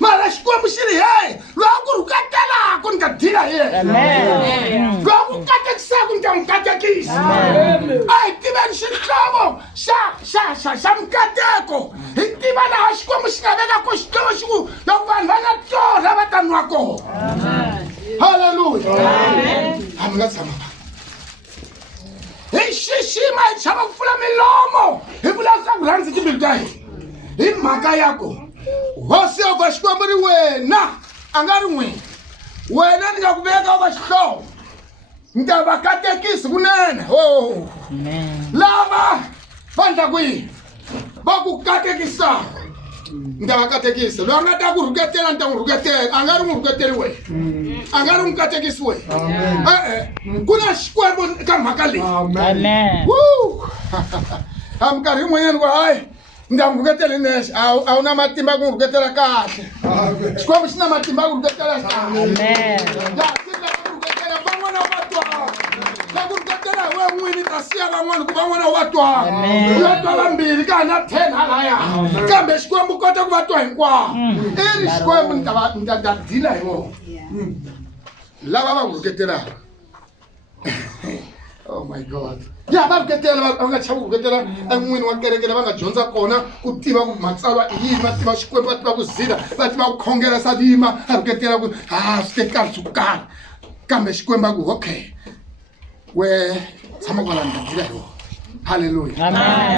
mara Xikwembu xi ri hey loko ku rhuketelaka ni nga dila yena, loko ku katekisaka ni ta n'wi katekisa. A hi tiveni xihlovo xa mikateko, hi tiva laha Xikwembu xi nga veka ko xihlovo xi ku loko vanhu va nga torha va ta nwa kona. Haleluya. A mi nga tshama hi xixima hi chava ku pfula milomo hi vulavula ku rhandzi timbilu ta hina hi mhaka ya ku hosi yoko Xikwembu ri wena a nga ri n'wina, wena ni nga ku veka u va xihlovo, ni ta va katekisi kunene. Lava va endlaku yini va ku katekisaka, ni ta va katekisa. Loyi a nga ta ku rhuketela ni ta n'wi rhuketela, a nga ri n'wi rhuketeli wena, a nga ri n'wi katekisi wena. Ku na Xikwembu ka mhaka leyi. A minkarhi yin'wanyana ku hayi ni ta n'wi rhuketela hi nexe, a wu na matimba ku n'wi rhuketela kahle. Xikwembu xi na matimba ku rhuketela kahle. Van'wana va twa na ku rhuketela hi wena n'wini ta siya van'wana ku van'wana va twa. U ya twa vambirhi ka na 10 halaya, kambe Xikwembu kota ku va twa hinkwavo. I ri Xikwembu ni ta dila hi vona lava va rhuketelaka. Oh my God. Ya va rhuketela va nga chavi ku rhuketela en'wini wa kereke va nga dyondza kona ku tiva ku matsalwa i yini, va tiva Xikwembu, va tiva ku zila, va tiva ku khongela sa yima, a rhuketela ku swi te karhi swo karhi, kambe Xikwembu a ku okay we tshama kwala ni ta dila hi wona. Haleluya.